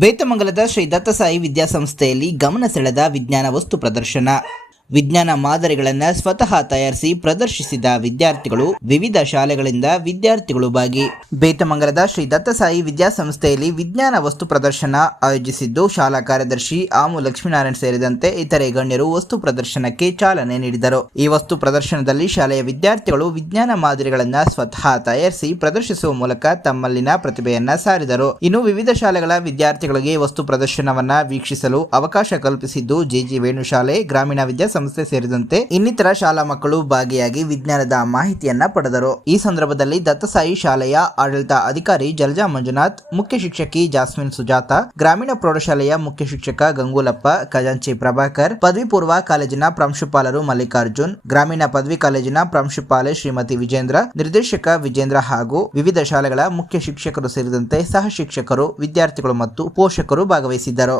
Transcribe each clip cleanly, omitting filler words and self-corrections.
ಬೇತಮಂಗಲದ ಶ್ರೀ ದತ್ತಸಾಯಿ ವಿದ್ಯಾಸಂಸ್ಥೆಯಲ್ಲಿ ಗಮನ ಸೆಳೆದ ವಿಜ್ಞಾನ ವಸ್ತು ಪ್ರದರ್ಶನ. ವಿಜ್ಞಾನ ಮಾದರಿಗಳನ್ನು ಸ್ವತಃ ತಯಾರಿಸಿ ಪ್ರದರ್ಶಿಸಿದ ವಿದ್ಯಾರ್ಥಿಗಳು. ವಿವಿಧ ಶಾಲೆಗಳಿಂದ ವಿದ್ಯಾರ್ಥಿಗಳು ಭಾಗಿ. ಬೇತಮಂಗಲದ ಶ್ರೀ ದತ್ತಸಾಯಿ ವಿದ್ಯಾಸಂಸ್ಥೆಯಲ್ಲಿ ವಿಜ್ಞಾನ ವಸ್ತು ಪ್ರದರ್ಶನ ಆಯೋಜಿಸಿದ್ದು, ಶಾಲಾ ಕಾರ್ಯದರ್ಶಿ ಆಮು ಲಕ್ಷ್ಮೀನಾರಾಯಣ್ ಸೇರಿದಂತೆ ಇತರೆ ಗಣ್ಯರು ವಸ್ತು ಪ್ರದರ್ಶನಕ್ಕೆ ಚಾಲನೆ ನೀಡಿದರು. ಈ ವಸ್ತು ಪ್ರದರ್ಶನದಲ್ಲಿ ಶಾಲೆಯ ವಿದ್ಯಾರ್ಥಿಗಳು ವಿಜ್ಞಾನ ಮಾದರಿಗಳನ್ನು ಸ್ವತಃ ತಯಾರಿಸಿ ಪ್ರದರ್ಶಿಸುವ ಮೂಲಕ ತಮ್ಮಲ್ಲಿನ ಪ್ರತಿಭೆಯನ್ನ ಸಾರಿದರು. ಇನ್ನು ವಿವಿಧ ಶಾಲೆಗಳ ವಿದ್ಯಾರ್ಥಿಗಳಿಗೆ ವಸ್ತು ಪ್ರದರ್ಶನವನ್ನ ವೀಕ್ಷಿಸಲು ಅವಕಾಶ ಕಲ್ಪಿಸಿದ್ದು ಜೆಜಿ ವೇಣು ಶಾಲೆ, ಗ್ರಾಮೀಣ ವಿದ್ಯಾಸಂಸ್ಥೆ ಸೇರಿದಂತೆ ಇನ್ನಿತರ ಶಾಲಾ ಮಕ್ಕಳು ಭಾಗಿಯಾಗಿ ವಿಜ್ಞಾನದ ಮಾಹಿತಿಯನ್ನ ಪಡೆದರು. ಈ ಸಂದರ್ಭದಲ್ಲಿ ದತ್ತಸಾಯಿ ಶಾಲೆಯ ಆಡಳಿತ ಅಧಿಕಾರಿ ಜಲಜಾ ಮಂಜುನಾಥ್, ಮುಖ್ಯ ಶಿಕ್ಷಕಿ ಜಾಸ್ಮಿನ್ ಸುಜಾತ, ಗ್ರಾಮೀಣ ಪ್ರೌಢಶಾಲೆಯ ಮುಖ್ಯ ಶಿಕ್ಷಕ ಗಂಗೂಲಪ್ಪ, ಖಜಾಂಚಿ ಪ್ರಭಾಕರ್, ಪದವಿ ಪೂರ್ವ ಕಾಲೇಜಿನ ಪ್ರಾಂಶುಪಾಲರು ಮಲ್ಲಿಕಾರ್ಜುನ್, ಗ್ರಾಮೀಣ ಪದವಿ ಕಾಲೇಜಿನ ಪ್ರಾಂಶುಪಾಲೆ ಶ್ರೀಮತಿ ವಿಜೇಂದ್ರ, ನಿರ್ದೇಶಕ ವಿಜೇಂದ್ರ ಹಾಗೂ ವಿವಿಧ ಶಾಲೆಗಳ ಮುಖ್ಯ ಶಿಕ್ಷಕರು ಸೇರಿದಂತೆ ಸಹ ಶಿಕ್ಷಕರು, ವಿದ್ಯಾರ್ಥಿಗಳು ಮತ್ತು ಪೋಷಕರು ಭಾಗವಹಿಸಿದ್ದರು.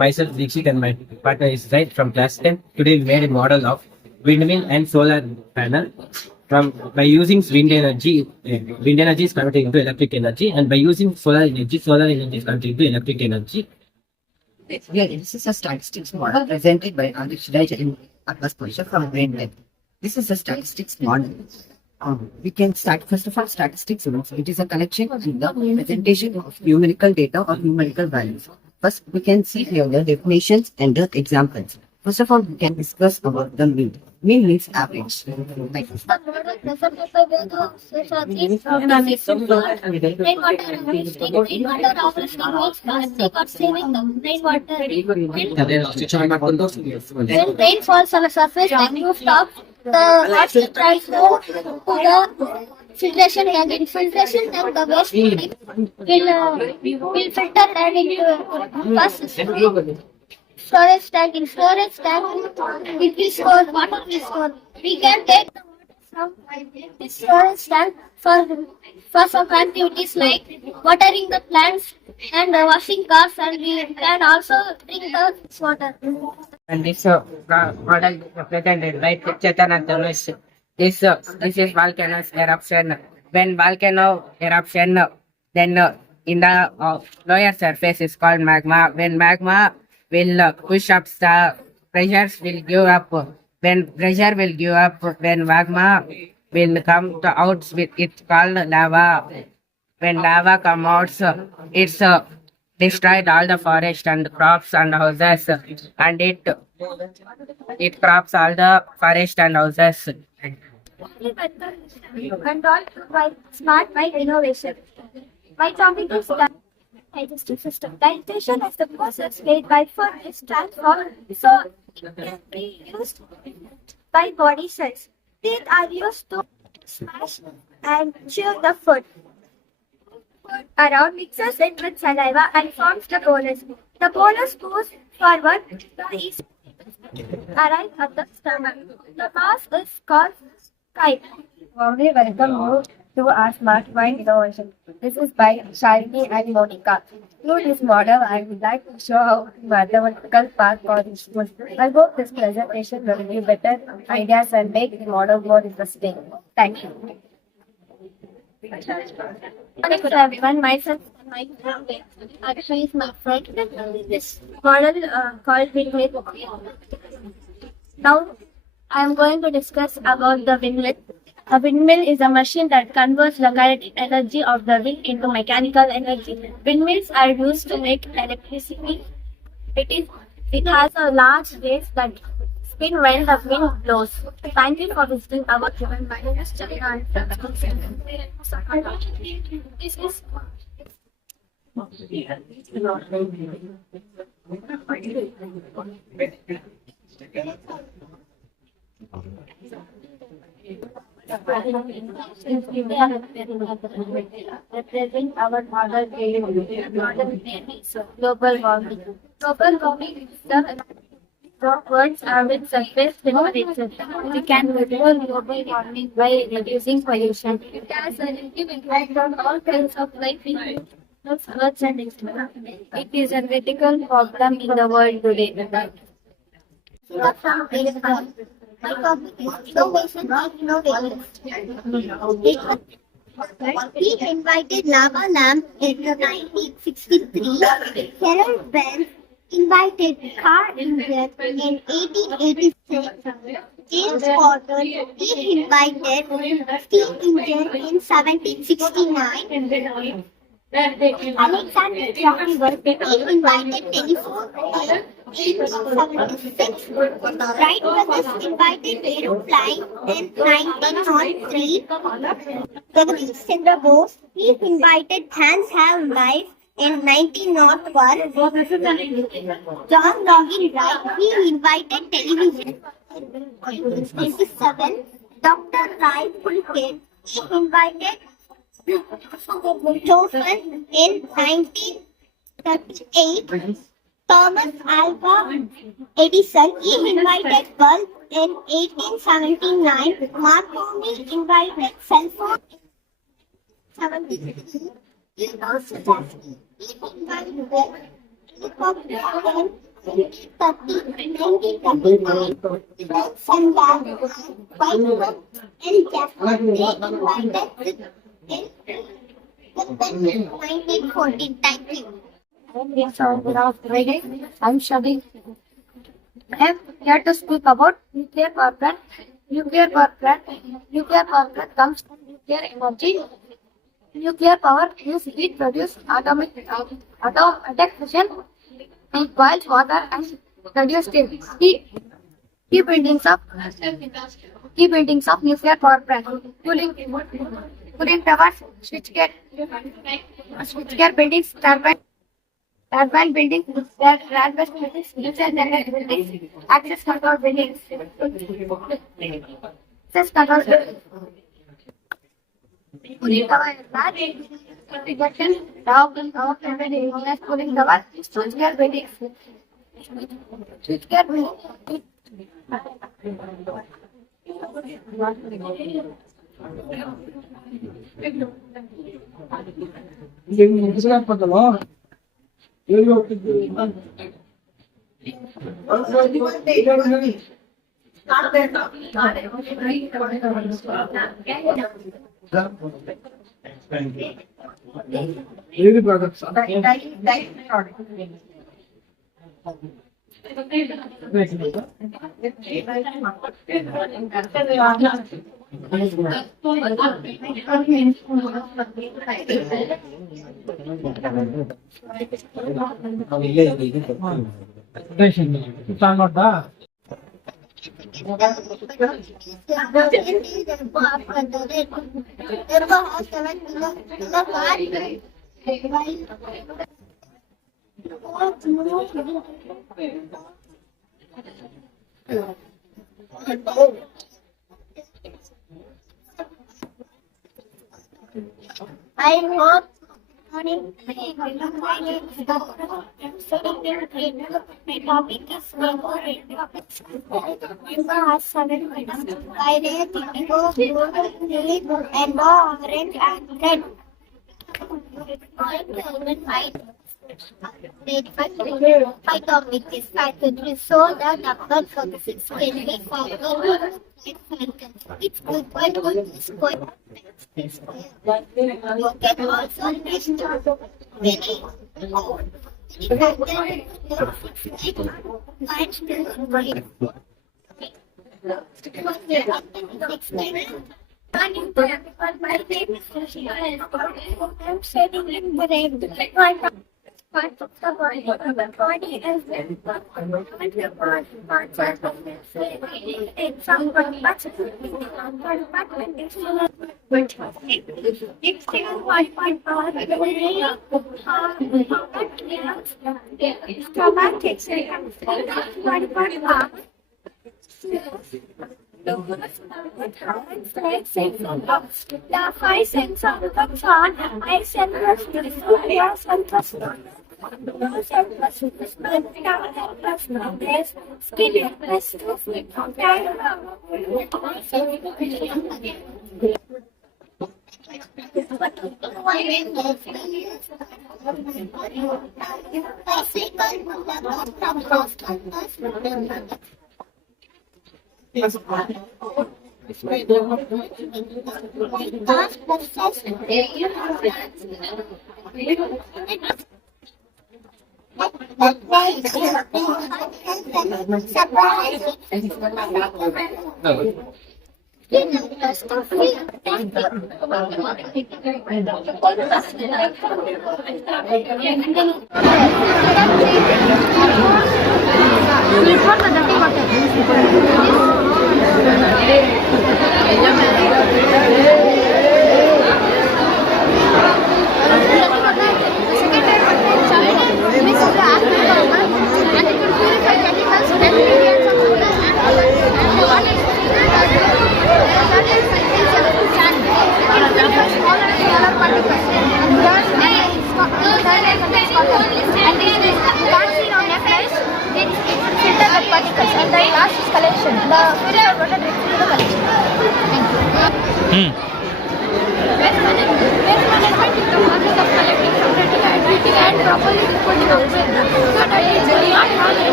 Myself Dikshit and my partner is Zaid from class 10. Today we made a model of windmill and solar panel by using wind energy. Wind energy is converted into electric energy, and by using solar energy is converted into electric energy. This is a statistics model presented by Adish Raj in Atlas Position from Brainwave. This is a statistics model. We can start first of all statistics. It is a collection and the presentation of numerical data or numerical values. First, we can see here the definitions and the examples. First of all, we can discuss about the mean. Mean means average. When rain falls on a surface like rooftop, the water tries to the filtration tank. In filtration tank, the waste will filter and into passes. Storage tank. In storage tank, it will store water. Will store. We can take the water from this storage tank for some activities like watering the plants and washing cars, and we can also drink the water. And this model is represented by Chaitanya Dhanush. This is volcano's eruption. When volcano eruption, then in the lower surface is called magma. When magma will push up, the pressures will give up. When pressure will give up, when magma will come out with it's called lava. When lava comes out, it's destroyed all the forest and crops and houses, and it crops all the forest and houses. Controlled by smart by innovation. My topic is digestive system. Digestion is the process whereby food is transformed so it can be used by body cells. Teeth are used to smash and chew the food. Food around mixes it with saliva and forms the bolus. The bolus goes forward, the yeast arrives at the stomach. The mass is called chyme. Warmly welcome you to our Smart Mind Innovation. This is by Shalini and Monica. Through this model, I would like to show how mathematical path for this school. I hope this presentation will give you better ideas and make the model more interesting. Thank you. Hello everyone, myself my family. Actually, is my friend. This model called windmill. Now, I am going to discuss about the windmill. A windmill is a machine that converts the kinetic energy of the wind into mechanical energy. Windmills are used to make electricity. It has a large base that spin when the wind blows. Thank you for visiting our given. My name is Chandra and this is represent our modern global warming. Global warming is the world's average surface temperature. We can control global warming by reducing pollution. It has a negative impact on all kinds of life, including Earth and environment. It is a critical problem in the world today. My topic is innovation and innovation. He invited lava lamp in 1963. Carol Benz invited car engine in 1886. James Potter he invited steam engine in 1769. Alexander Graham Bell invited telephone in 1876. Wright brothers invited aeroplane in 1903. Jagadish Chandra Bose he invited hands have life in 1901. John Logan Wright he invited television in 1927. Dr. Rai Pulkit he invited Tofen in 1938. Thomas Alva Edison he invited bulb in 1879. Marconi invited cell phone in 1973. He invited helicopter in 1939. Sandal Whiteman and Jasper they invited in 1914. Thank you. I'm Shabi. I am here to speak about nuclear power plant. Nuclear power plant comes from nuclear energy. Nuclear power is heat produced atomic fission and boils water and produce steam. Key buildings of nuclear power plant: cooling towers, switchgear buildings, turbine buildings, railway buildings, nuclear generator buildings, access control buildings. Cooling tower is large. Integration, cooling tower, switchgear buildings. Switchgear buildings. I hope morning. My topic is mango red. Mango has 7 colors. Violet, indigo, blue, and orange and red. My topic is faculty, so the number 46 can be found. It's good by one square. You can also list many I'm sitting in the rain. Part of the body is very the 5 cents of the sun, I send us to the disposal.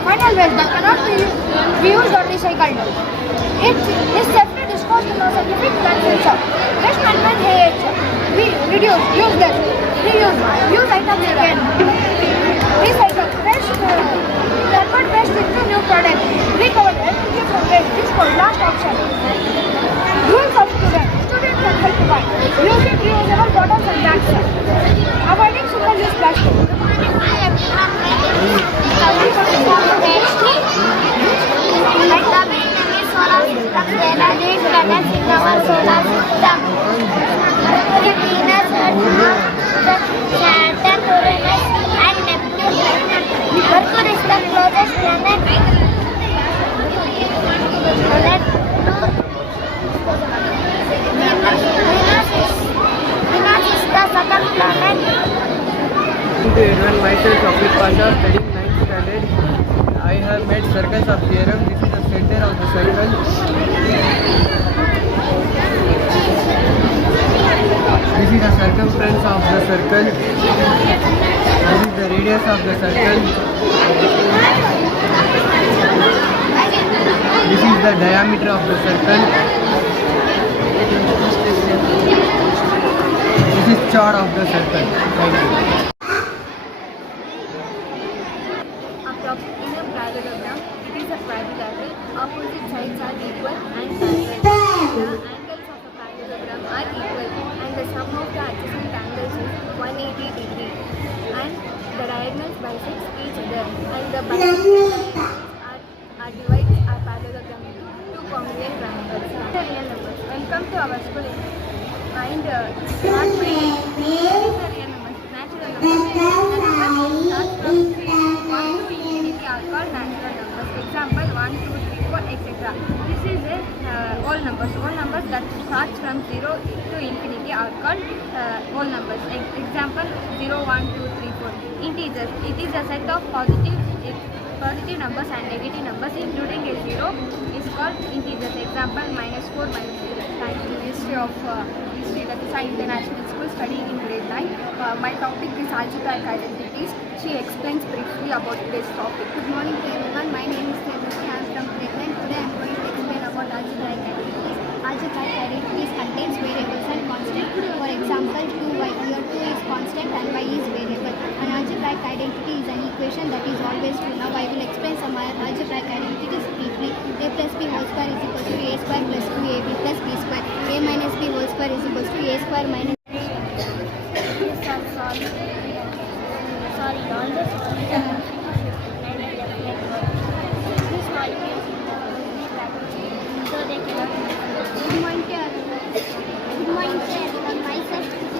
Final waste that cannot be reused or recycled. It is safely disposed in a scientific landfill. Waste management aids. We reduce, use that, reuse, use items again. Recycle, waste, convert waste into new product. Recover energy from waste. Dispose, last option. Rules of students. Students can help by using reusable bottles and bags. Avoiding single-use plastic. Mercury is the closest planet. Venus is the second planet. To everyone, myself Shafik Pasha, studying 9th standard. I have made circles of theorem. This is the center of the circle. This is the circumference of the circle. This is the radius of the circle. This is the diameter of the circle. This is chord of the circle. Thank you. In a parallelogram, it is a quadrilateral. Opposite sides are equal and parallel. The angles of a parallelogram are equal and the sum of the adjacent angles is 180 degree and the diagonals bisect each other and the divides are parallelogram to two congruent triangles. The real numbers. Welcome to our school. Mind not mind. These are real numbers. Natural numbers. The numbers start from 1 to infinity are called natural numbers. Example 1, 2, 3, 4, etc. This is whole numbers. Whole numbers that start from 0 to infinity are called whole numbers. Example 0, 1, 2, 3, 4. Integers. It is a set of positive numbers and negative numbers including a 0 is called integers. Example -4, -3. Thank you. History of history, that is international school studying in grade 9. My topic is algebraic identities. She explains briefly about this topic. Good morning to everyone. My name is Telusi. I am from grade 9. Today I am going to explain about algebraic identities. Algebraic identities contains variables and constants. For example, 2y. Here 2 is constant and y is variable. An algebraic identity is an equation that is always true. Now I will explain some algebraic identities briefly. A plus b whole square is equal to a square plus 2ab plus b square. A minus b whole square is equal to a square minus Sorry, all the this molecules so they cannot. Good morning to everyone. Myself is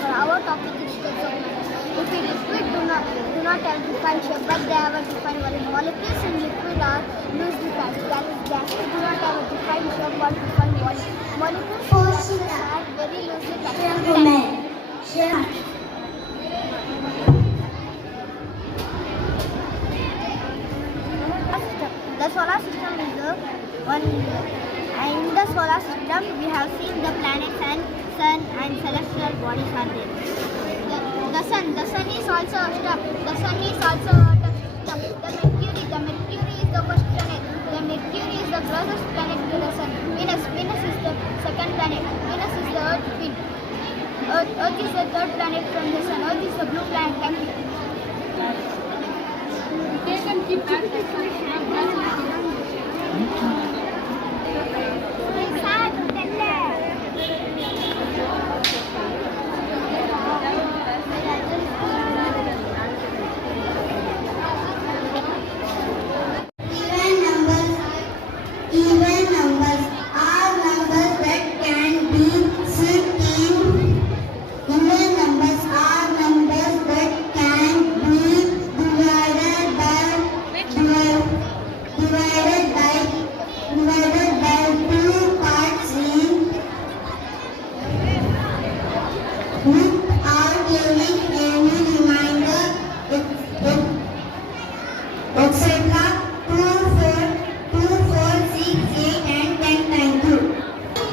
for our topic is stoichiometry. If a liquid do not have defined shape, but they have a defined volume. Molecules in liquid are loosely packed. That is, gases do not have a defined shape or defined volume. Molecules are very loosely packed. The solar system is the one. In the solar system, we have seen the planets and sun and celestial bodies are there. The sun is also a star. The sun is also a star. The Mercury is the first planet. The Mercury is the closest planet to the sun. Venus is the second planet. Venus is the Earth twin. Earth is the third planet from the sun. Earth is the blue planet. Thank you. Even numbers are numbers that can be seen. Even numbers are numbers that can be divided by two parts without giving any reminder, etc. 2, 4, 6, 8 and 10. Thank you.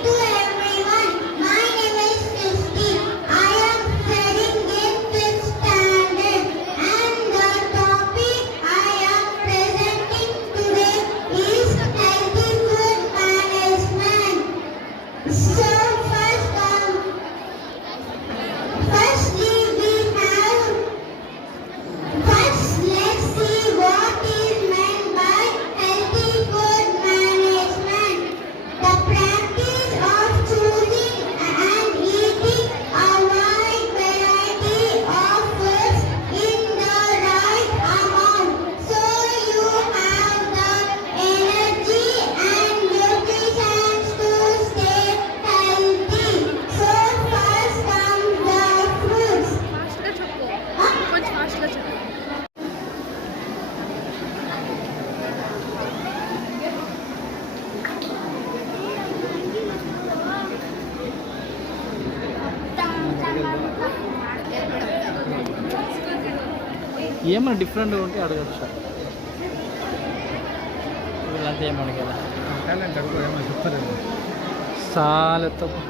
To everyone, my name is Christy. I am studying in 5th standard and the topic I am presenting today is healthy food management. So firstly let's see what is meant by healthy food management. The practice of choosing and eating a wide variety of foods in the right amount so you have the energy and nutrition to stay healthy. So first comes the fruits. ఏమైనా డిఫరెంట్గా ఉంటే అడగచ్చు వీళ్ళంతా ఏం అడగాల చాలా తప్పు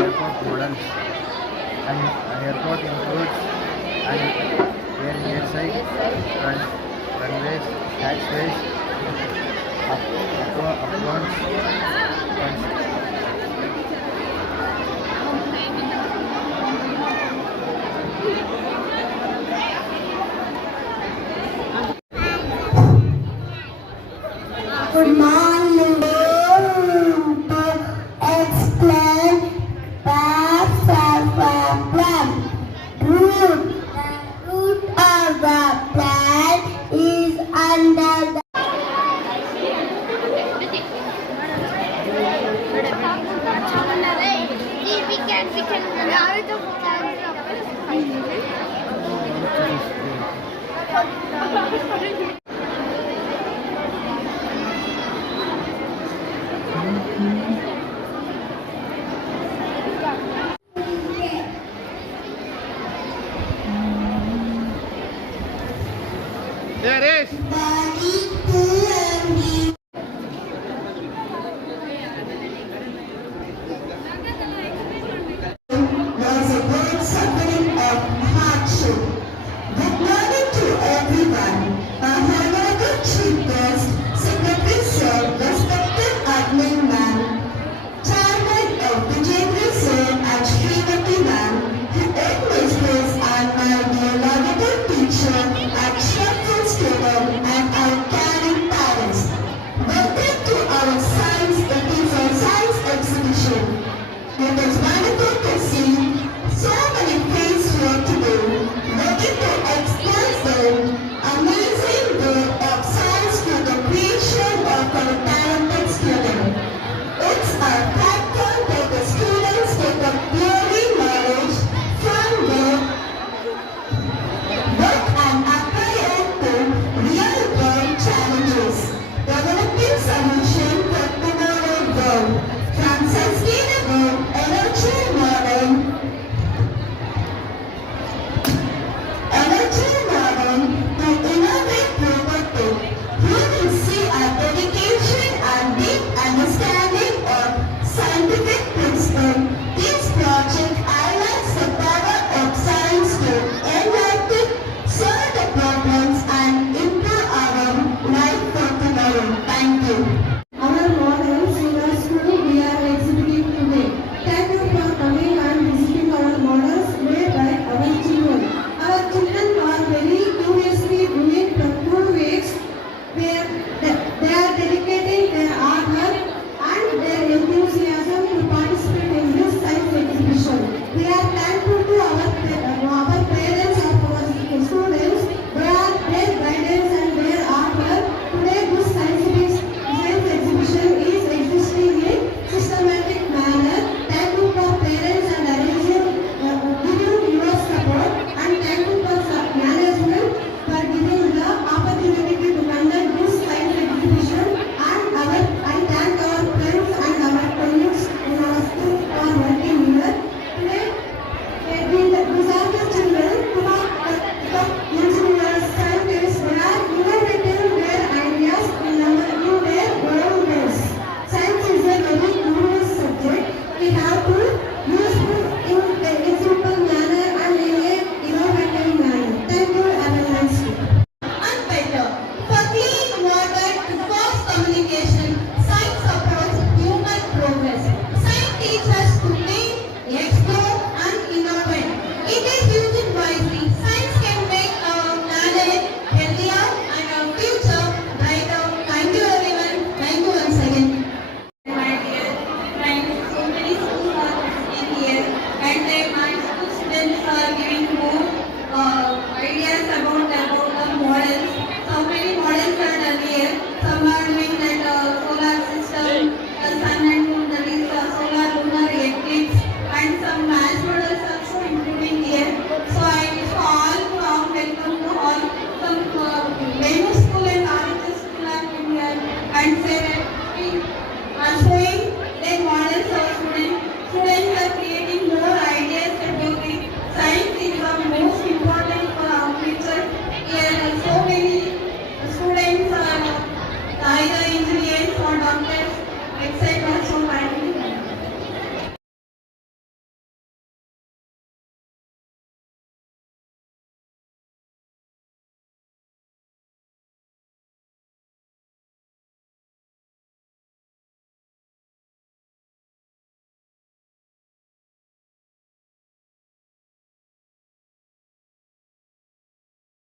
Airport models and airport includes an airside, runways, taxiways, uplands, Good morning. To explain parts of a plant. Root. The root of the plant is under the we can